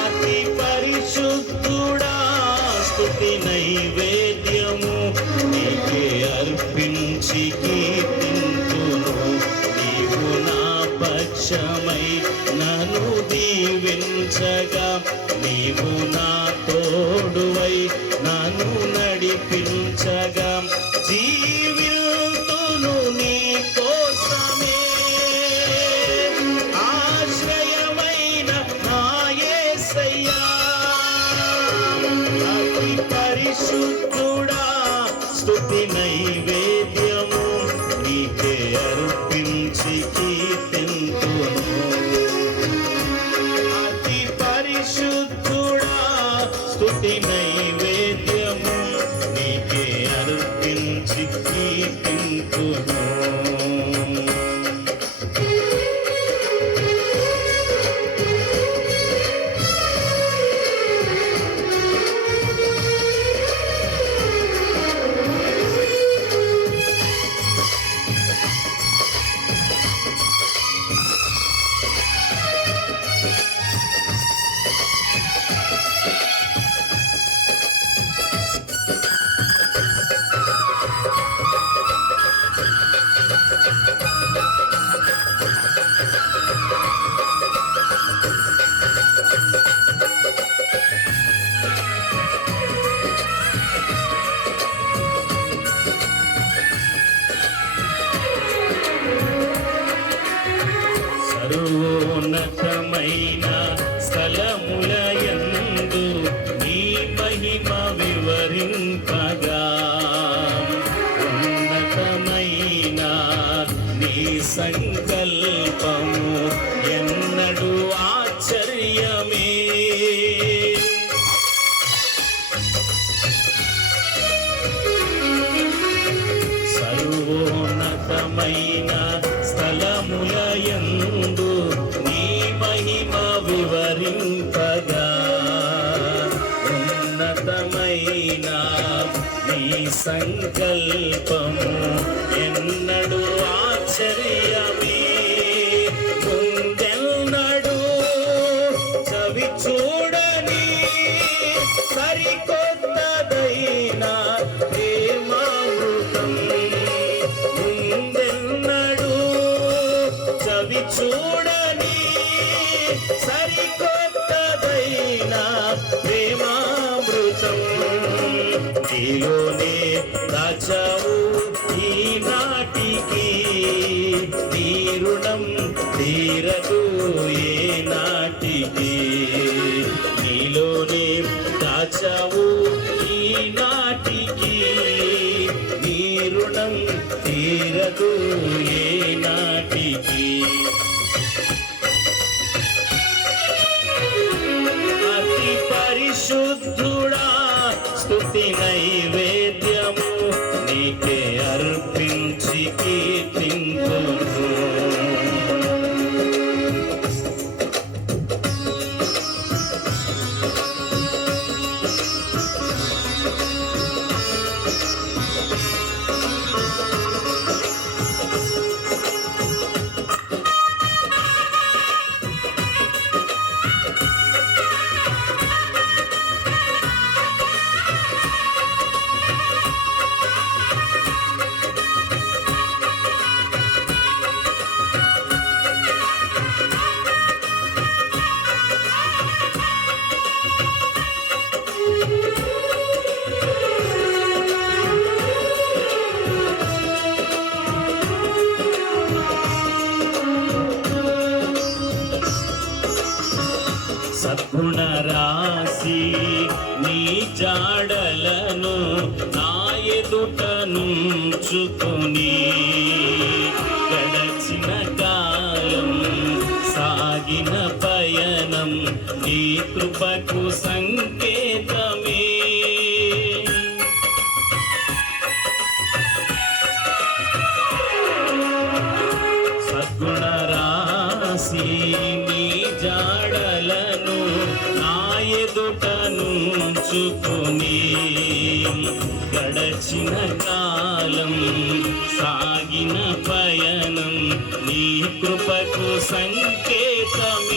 అతి పరిశుద్ధుడా స్తుతి నైవేద్యము నీకే అర్పించి కీర్తింతును నీవు నా పక్షమై నన్ను దీవించగా నీవు నా తోడువై నన్ను స్తుతి వివరింపగా ఉన్నతమైన నీ సంకల్పము ఎన్నడూ ఆశ్చర్యమే. సర్వోన్నతమైన సంకల్పము ఎన్నడూ ఆశ్చర్యమే. ముందెన్నడూ చవి చూడని సరికొత్తదైన ప్రేమామృతం. ముందెన్నడూ చవి చూడని సరికొత్తదైన ప్రేమామృతం. నీలోనే దాచావు ఈనాటికి నీ రుణం తీరదు ఏ నాటికి. నీలోనే దాచావు ఈనాటికి నీ రుణం తీరదు ఏ సద్గుణ నీ జాడలను నా ఎదుట నుంచుకొని గడచిన కాలం సాగిన పయనం నీ కృపకు సంఖ్య గడచిన కాలం సాగిన పయనం నీ కృపకు సంకేతమే.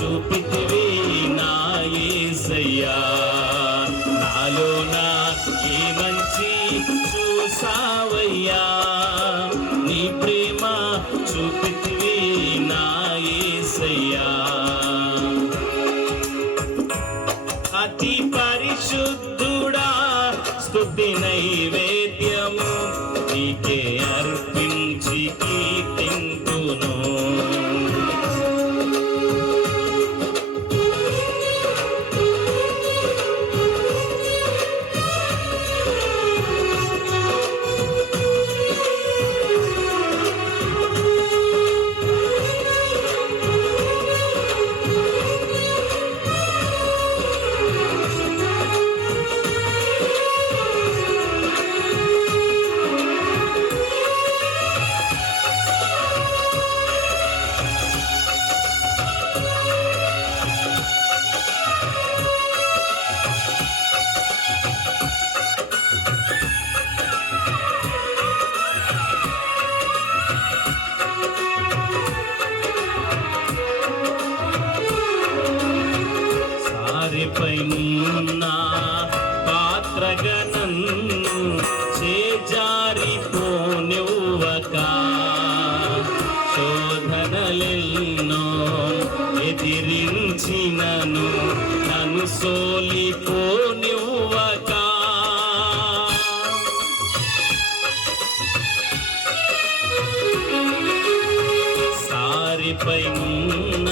చూపితివి నా నాలో నా ఏ మంచి చూసావయ్యా. నీ ప్రేమ చూపితివి నా యేసయ్యా అతి పరిశుద్ధుడా స్తుతి నైవేద్యము నీకే అర్పించి పాత్రగా నన్ను చేజారిపోనివ్వక. శోధనలెన్నో ఎదిరించినను నన్ను సోలిపోనివ్వక. సారిపై ఉన్న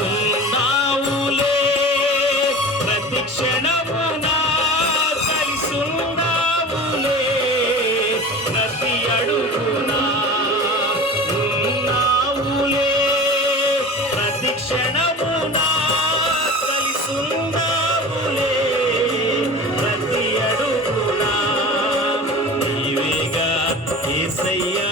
ఉన్నావులే ప్రతి క్షణమునా కలిసున్నావులే ప్రతి అడుగునా ఉన్నావులే ప్రతి క్షణమునా కలిసున్నావులే ప్రతి అడుగునా నీవేగా ఏసయ్యా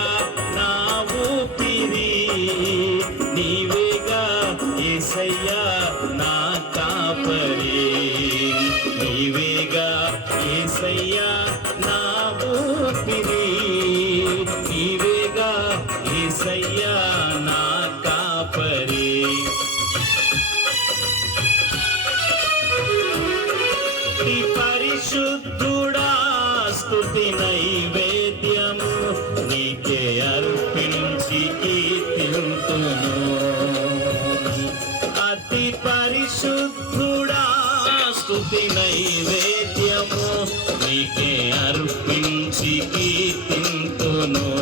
ఏసయ్యా నా కాపరి పరిశుద్ధుడా స్తుతి నైవేద్యము నీకే అర్పించి కీర్తింతును అతి పరిశుద్ధుడా స్తుతి నైవేద్యము నీకే అర్పించి కీర్తింతును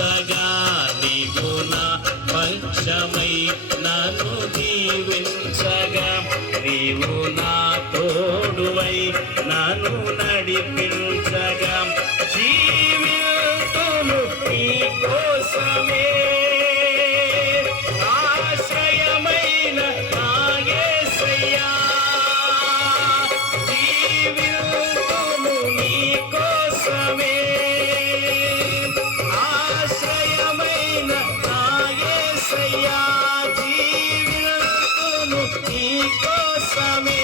దీవించగా Sammy.